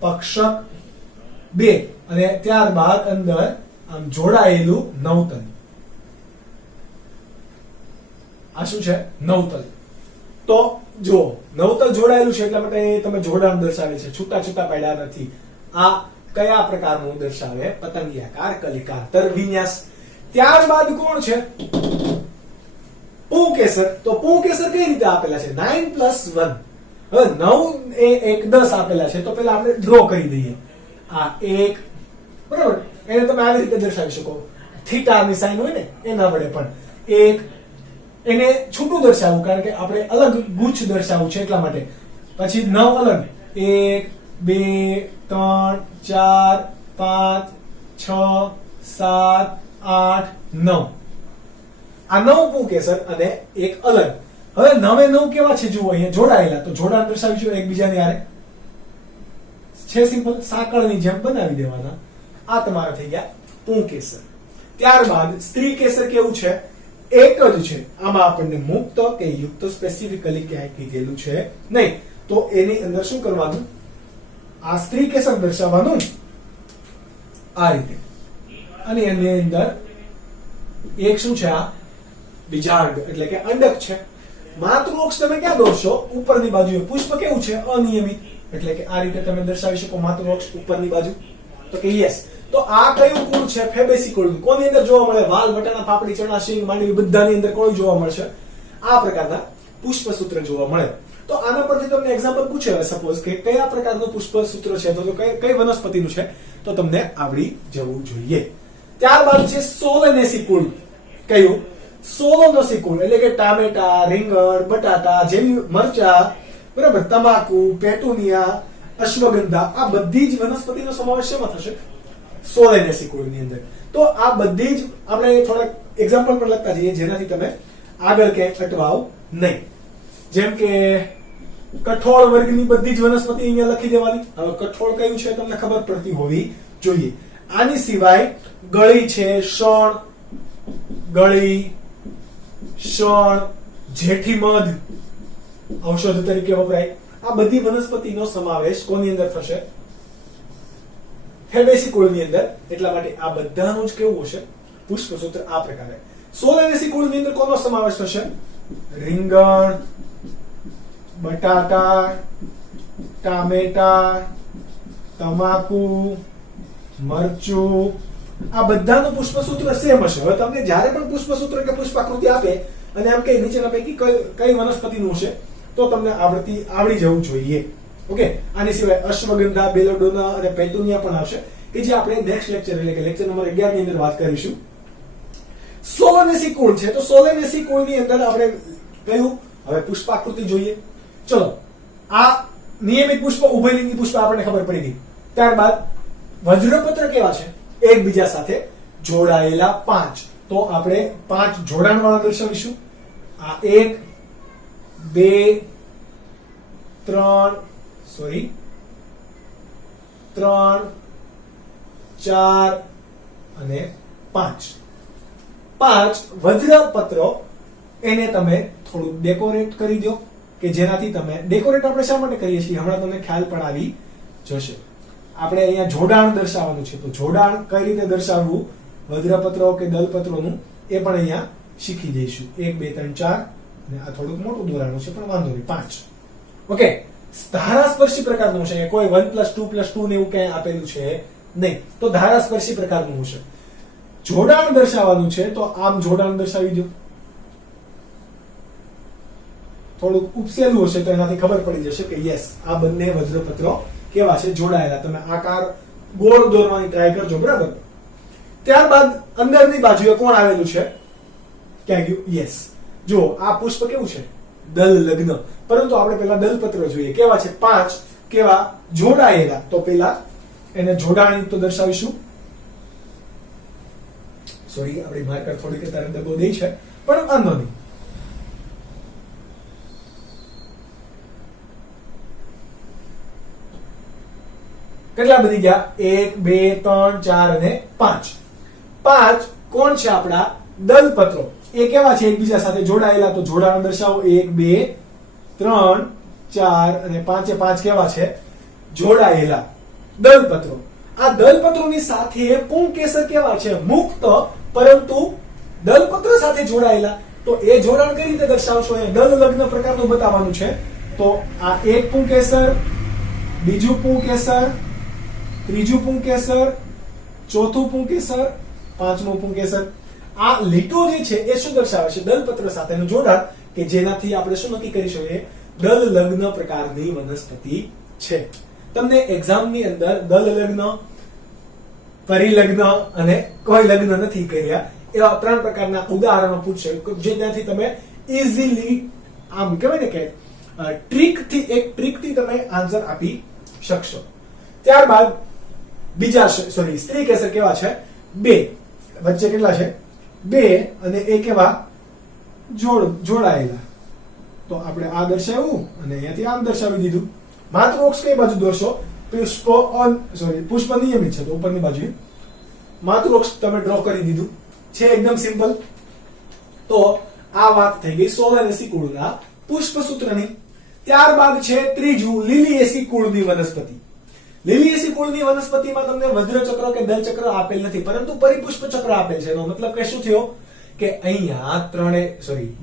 પક્ષક 2 અને ત્યારબાદ અંદર આમ જોડાયેલું નવતલ. આ શું છે? નવતલ. તો જો નવતલ જોડાયેલું છે એટલા માટે તમે જોડાણ દર્શાવે છે, છૂટા છૂટા પાડ્યા નથી. આ કયા પ્રકારનું દર્શાવે? પતંગિયાકાર કલિકાંતર વિન્યાસ. ત્યારબાદ કોણ છે? પુંકેસર. તો પુંકેસર કઈ રીતે આપેલા છે? 9 + 1. હવે 9 એ 1 10 આપેલા છે તો પેલા આપણે ડ્રો કરી દઈએ. આ 1, બરાબર. એને તમે આવી રીતે દર્શાવી શકો, થીટાની સાઈન હોય ને એના વડે પણ. 1 એને છૂટું દર્શાવવું કારણ કે આપણે અલગ ગુચ્છ દર્શાવવું છે એટલા માટે. પછી 9 અલગ. 1 2 3 4 5 6 7 8 9. આ 9 પુંકેસર અને એક અલગ. હવે 9 કેવા છે? જુઓ અહીંયા જોડાયેલા. તો જોડાણ દર્શાવીશું એકબીજાની હારે. છે સિમ્પલ, સાંકળની જેમ બનાવી દેવાના. આ તમારા થઈ ગયા પુંકેસર. ત્યારબાદ સ્ત્રી કેસર કેવું છે? એક જ છે. આમાં આપણને મુક્ત કે યુક્ત સ્પેસિફિકલી ક્યાંય કીધેલું છે નહીં. તો એની અંદર શું કરવાનું? આ સ્ત્રી કેસર દર્શાવવાનું આ રીતે. અને એની અંદર એક શું છે? આ બીજાંડ એટલે કે અંડક છે. માતૃવૃક્ષ તમે ક્યાં દોરશો? ઉપરની બાજુએ. પુષ્પ કેવું છે? અનિયમિત. એટલે કે આ રીતે તમે દર્શાવી શકો માતૃવૃક્ષ ઉપરની બાજુ. તો કે યસ. તો આ કયું કુળ છે? ફેબેસી કુળ. કોની અંદર જોવા મળે? વાલ, વટાણા, પાપડી, ચણા, શીંગ, માંડવી બધાની અંદર કોઈ જોવા મળશે? આ પ્રકારના પુષ્પસૂત્ર જોવા મળે. તો આના પરથી તમને એક્ઝામ્પલ પૂછે સપોઝ કે કયા પ્રકારનું પુષ્પસૂત્ર છે, તો કઈ વનસ્પતિનું છે, તો તમને આવડી જવું જોઈએ. ત્યારબાદ છે સોલેનેસી કુળ. કયું? સોલોનેસી કુળ. એટલે કે ટામેટા, રીંગણ, બટાટા, જેવી મરચા, બરાબર, તમાકુ, પેટુનિયા, અશ્વગંધા, આ બધી જ વનસ્પતિનો સમાવેશ શેમાં થશે? સોલેનેસી કુળની અંદર. તો આ બધી જ આપણે થોડાક એક્ઝામ્પલ પણ લખતા જઈએ જેનાથી તમે આગળ ક્યાંય અટવાવ નહીં. જેમ કે કઠોળ વર્ગની બધી જ વનસ્પતિ અહીંયા લખી દેવાની. હવે કઠોળ કયું છે તમને ખબર પડતી હોવી જોઈએ. આની સિવાય ગળી છે, શણ, ગળી, શણ, જેઠી મધ ઔષધ તરીકે વપરાય. આ બધી વનસ્પતિનો સમાવેશ કોની અંદર થશે? ફેબેસી કુળની અંદર. એટલા માટે આ બધાનું જ કેવું હશે? પુષ્પસૂત્ર આ પ્રકારે. સોલેનેસી કુળની અંદર કોનો સમાવેશ થશે? રીંગણ, બટાટા, ટામેટા, તમાકુ, મરચું, આ બધાનું પુષ્પસૂત્ર સેમ હશે. હવે તમને જ્યારે પણ પુષ્પસૂત્ર કે પુષ્પાકૃતિ આપે અને એમ કે નીચેના પૈકી કઈ વનસ્પતિનું હશે, તો તમને આવડી જવું જોઈએ. ઓકે. આની સિવાય અશ્વગંધા, બેલોડોના અને પેટુનિયા પણ આવશે કે જે આપણે નેક્સ્ટ લેક્ચર એટલે કે લેક્ચર નંબર 11 ની અંદર વાત કરીશું. સોલેનેસી કુળ છે તો સોલેનેસી કુળની અંદર આપણે કયું? હવે પુષ્પાકૃતિ જોઈએ. ચલો, આ નિયમિત પુષ્પ, ઉભયલિંગી પુષ્પ આપણને ખબર પડી ગઈ. ત્યારબાદ વજ્રપત્ર કેવા છે? એકબીજા સાથે જોડાયેલા 5. તો આપણે 5 જોડાણ વાળા દર્શાવીશું. આ 1 2 3 4 અને 5. 5 વજ્રપત્રો. એને તમે થોડું ડેકોરેટ કરી દો કે જેનાથી તમે ડેકોરેટ આપણે શા માટે કરીએ છીએ હમણાં તમને ખ્યાલ પણ આવી જશે. આપણે અહીંયા જોડાણ દર્શાવવાનું છે, તો જોડાણ કઈ રીતે દર્શાવવું વજ્રપત્રો કે દલપત્રોનું એ પણ અહીંયા શીખી જઈશું. 1 2 3 4 અને આ થોડુંક મોટું દોરાણું છે પણ વાંધો નહીં, 5. ઓકે. ધારાસ્પર્શી પ્રકારનું છે. કોઈ 1+2+2 ને એવું કઈ આપેલું છે નહીં. તો ધારાસ્પર્શી પ્રકારનું હશે. જોડાણ દર્શાવવાનું છે તો આમ જોડાણ દર્શાવી દો. થોડુંક ઉપસેલું હશે તો એનાથી ખબર પડી જશે કે યસ આ બંને વજ્રપત્રો કેવા છે? જોડાયેલા. તમે આકાર ગોળ દોરવાની ટ્રાય કરજો, બરાબર. ત્યારબાદ અંદરની બાજુએ કોણ આવેલું છે? ક્યાં ગયું? યસ. જો આ પુષ્પ કેવું છે? દલ લગ્ન. પરંતુ આપણે પેલા દલપત્ર જોઈએ. કેવા છે? 5. કેવા? જોડાયેલા. તો પેલા એને જોડાણ તો દર્શાવીશું. સોરી, આપણી માર્કર થોડીક તારે દબો દે છે પણ વાંધો નહીં. કેટલા બધી ગયા? 1 2 3 4 અને 5. 5 કોણ છે? આપણા દલપત્રો. એ કેવા છે? એકબીજા સાથે જોડાયેલા. તો જોડાણ દર્શાવો. 1 2 3 4 અને 5 એ 5 કેવા છે? જોડાયેલા દલપત્રો. આ દલપત્રોની સાથે પુંકેસર કેવા છે? મુક્ત પરંતુ દલપત્ર સાથે જોડાયેલા. તો એ જોડાણ કઈ રીતે દર્શાવશો? એ દલ લગ્ન પ્રકારનું બતાવવાનું છે. તો આ એક પુંકેસર, બીજું પુંકેસર, ત્રીજું પુંકેસર, ચોથું પુંકેસર, પાંચમું પુંકેસર. આ લીટો જે છે એ શું દર્શાવે છે? દલપત્ર સાથેનું જોડાણ કે જેનાથી આપણે શું નક્કી કરી શકીએ? દલ લગ્ન પ્રકારની વનસ્પતિ છે. તમને એક્ઝામની અંદર દલ લગ્ન, પરિલગ્ન અને કોઈ લગ્ન નથી કર્યા એવા 3 પ્રકારના ઉદાહરણો પૂછશે જે ત્યાંથી તમે ઇઝીલી આમ કહેવાય ને કે ટ્રીકથી તમે આન્સર આપી શકશો. ત્યારબાદ બીજા સ્ત્રી કેસર કેવા છે? 2. વચ્ચે કેટલા છે? 2 અને એ કેવા? જોડાયેલા. તો આપણે આ દર્શાવ્યું અને અહીંયાથી આમ દર્શાવી દીધું. માતૃવૃક્ષ કઈ બાજુ દોરશો? પુષ્પ નિયમિત છે તો ઉપરની બાજુ માતૃવૃક્ષ તમે ડ્રો કરી દીધું છે. એકદમ સિમ્પલ. તો આ વાત થઈ ગઈ સોલેનેસી કુળના પુષ્પસૂત્રની. ત્યારબાદ છે ત્રીજું લીલિએસી કુળની વનસ્પતિ. લીલિએસી કુળની વનસ્પતિમાં તમને વજ્રચક્ર કે દલચક્ર આપેલ નથી પરંતુ પરિપુષ્પ ચક્ર આપેલ છે. એનો મતલબ કે શું થયો? કે અહીંયા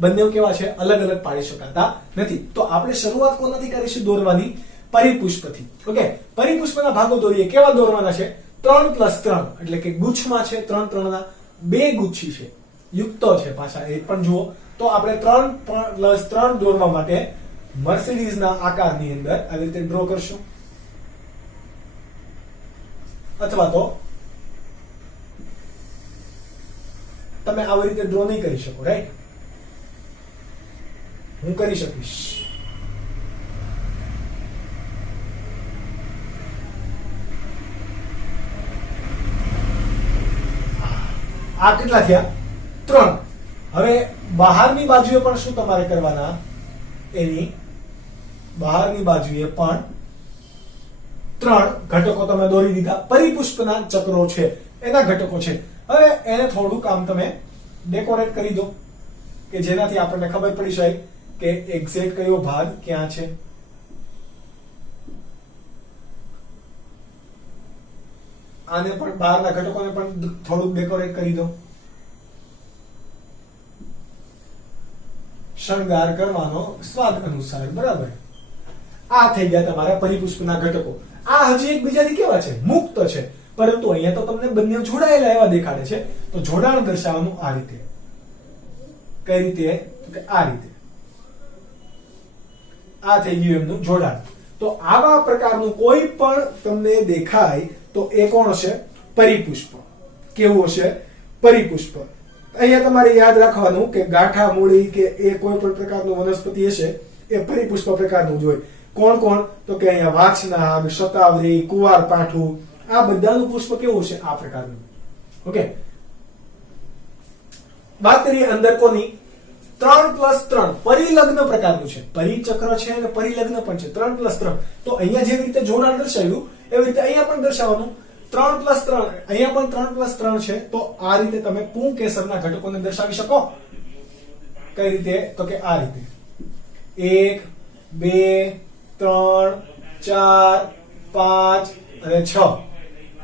બંને કેવા છે, અલગ અલગ પાડી શકાતા નથી. તો આપણે શરૂઆત કોનાથી કરીશું દોરવાની? પરિપુષ્પથી. ઓકે, પરિપુષ્પના ભાગો દોરીએ. કેવા દોરવાના છે? 3+3 એટલે કે ગુચ્છમાં છે 3 ના 2 ગુચ્છી છે, યુક્તો છે પાછા, એ પણ જુઓ. તો આપણે 3+3 દોરવા માટે મર્સિડીઝના આકારની અંદર આવી રીતે ડ્રો કરશું, અથવા તો તમે આવી રીતે ડ્રો નહીં કરી શકો, રાઈટ? હું કરી શકીશ. આ કેટલા થયા? 3. હવે બહારની બાજુએ પણ શું તમારે કરવાના? એની બહારની બાજુએ પણ 3 ઘટકો તમે દોરી દીધા. પરિપુષ્પના ચક્રો છે, એના ઘટકો છે. હવે એને થોડુંક આમ તમે ડેકોરેટ કરી દો કે જેનાથી આપણને ખબર પડી જાય કે એક્ઝેક્ટ કયો ભાગ ક્યાં છે. આને પણ બહારના ઘટકોને પણ થોડુંક ડેકોરેટ કરી દો. શણગાર કરવાનો સ્વાદ અનુસાર, બરાબર? આ થઈ ગયા તમારા પરિપુષ્પના ઘટકો. આ હજી એકબીજાથી કેવા છે? મુક્ત છે. પરંતુ અહીંયા તો તમને બંને જોડાયેલા એવા દેખાડે છે. તો જોડાણ દર્શાવવાનું આ રીતે. કઈ રીતે? કે આ રીતે. આ થઈ ગયું એમનું જોડાણ. તો આવા પ્રકારનું કોઈ પણ તમને દેખાય તો એ કોણ હશે? પરિપુષ્પ. કેવું હશે? પરિપુષ્પ. અહીંયા તમારે યાદ રાખવાનું કે ગાંઠા મૂળી કે એ કોઈ પણ પ્રકારનું વનસ્પતિ હશે એ પરિપુષ્પ પ્રકારનું જ હોય. કોણ કોણ? તો કે અહીંયા વાંચનાગ, શતાવરી, કુવાર પાઠું, આ બધાનું પુષ્પ કેવું છે? આ પ્રકારનું. ઓકે, વાત કરીએ અંદર કોની? 3+3 પરિલગ્ન પ્રકારનું છે. પરિચક્ર છે અને પરિલગ્ન પણ છે. 3+3. તો અહીંયા જેવી રીતે જોડાણ દર્શાવ્યું એવી રીતે અહીંયા પણ દર્શાવવાનું. 3+3 અહીંયા પણ 3+3 છે. તો આ રીતે તમે પુંકેસરના ઘટકોને દર્શાવી શકો. કઈ રીતે? તો કે આ રીતે 1 2 3 4 5 અને 6.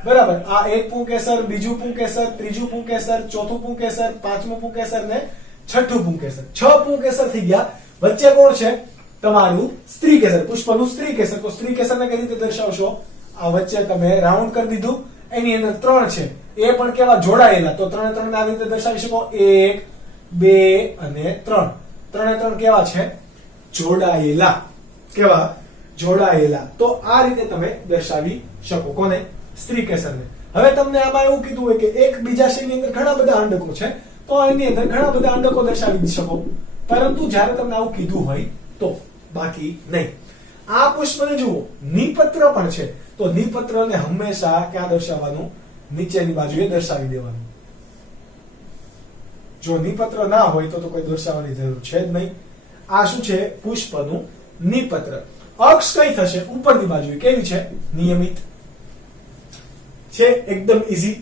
બરાબર? આ એક પુંકેસર, બીજું પુંકેસર, ત્રીજું પુંકેસર, ચોથું પુંકેસર, પાંચમું પુંકેસર ને છઠ્ઠું પુંકેસર. 6 પુંકેસર થઈ ગયા. વચ્ચે કોણ છે? તમારું સ્ત્રી કેસર, પુષ્પનું સ્ત્રી કેસર. તો સ્ત્રી કેસરને કઈ રીતે દર્શાવશો? આ વચ્ચે તમે રાઉન્ડ કરી દીધું, એની અંદર 3 છે, એ પણ કેવા? જોડાયેલા. તો 3 3 આવી રીતે દર્શાવી શકો. 1 2 અને 3. 3 કેવા છે? જોડાયેલા. કેવા? જોડાયેલા. તો આ રીતે તમે દર્શાવી શકો. કોને? સ્ત્રી કેસરને. હવે તમને આમાં એવું કીધું હોય કે એક બીજાશયની અંદર ઘણા બધા અંડકો છે, તો એની અંદર ઘણા બધા અંડકો દર્શાવી શકો. પરંતુ જ્યારે તમને આવું કીધું હોય તો, બાકી નહીં. આ પુષ્પને જુઓ, નિપત્ર પણ છે. તો નિપત્રને હંમેશા ક્યાં દર્શાવવાનું? નીચેની બાજુએ દર્શાવી દેવાનું. જો નિપત્ર ના હોય તો કોઈ દર્શાવવાની જરૂર છે જ નહીં. આ શું છે? પુષ્પનું નિપત્ર. અક્ષ કઈ થશે? ઉપરની બાજુએ. કેવી છે? નિયમિત છે. એકદમ ઈઝી.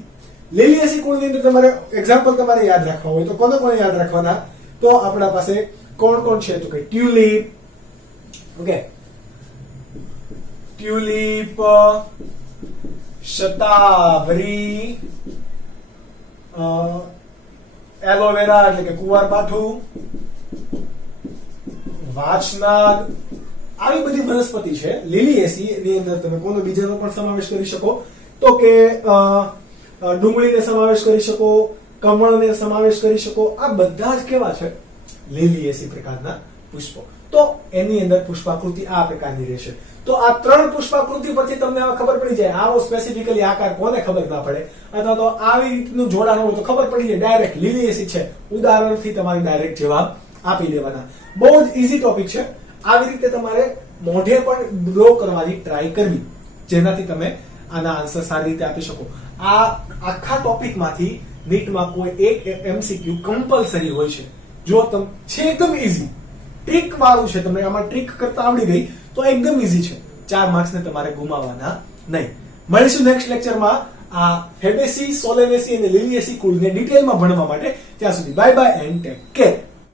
લીલિયેસી કુળની અંદર તમારે એક્ઝામ્પલ તમારે યાદ રાખવા હોય તો કોને કોને યાદ રાખવાના? તો આપણા પાસે કોણ કોણ છે? તો કે tulip, okay, tulip, shatavari, aloe vera એટલે કે કુવારપાઠું, વાંચનાગ, આવી બધી વનસ્પતિ છે. લીલિયેસી ની અંદર તમે કોનો બીજાનો પણ સમાવેશ કરી શકો. તો કે ડુંગળીને સમાવેશ કરી શકો, કમળને સમાવેશ કરી શકો. આ બધા જ કેવા છે? લીલિયેસી પ્રકારના પુષ્પો. તો એની અંદર પુષ્પાકૃતિ આ પ્રકારની રહેશે. તો આ 3 પુષ્પાકૃતિ પરથી તમને હવે ખબર પડી જાય. આવો સ્પેસિફિકલી આકાર કોને ખબર ના પડે, અથવા તો આવી રીતનું જોડાણ હોય તો ખબર પડી જાય ડાયરેક્ટ લીલિયેસી છે. ઉદાહરણથી તમારે ડાયરેક્ટ જવાબ આપી દેવાના. બહુ જ ઈઝી ટોપિક છે. આવી રીતે તમારે મોઢે પણ ડ્રો કરવાની ટ્રાય કરવી, જેનાથી તમે આના આન્સર સારી રીતે આપી શકો. આ આખા ટોપિકમાંથી નીટમાં કોઈ એક એમસીક્યુ કમ્પલસરી હોય છે. જો તમે છે એકદમ ઈઝી, ટ્રીક વાળું છે, તમને આમાં ટ્રીક કરતા આવડી ગઈ તો એકદમ ઈઝી છે. 4 માર્ક્સને તમારે ગુમાવવાના નહીં. મળીશું નેક્સ્ટ લેક્ચરમાં આ ફેબેસી, સોલેનેસી અને લીલિયેસી કુળને ડિટેલમાં ભણવા માટે. ત્યાં સુધી bye bye and take care.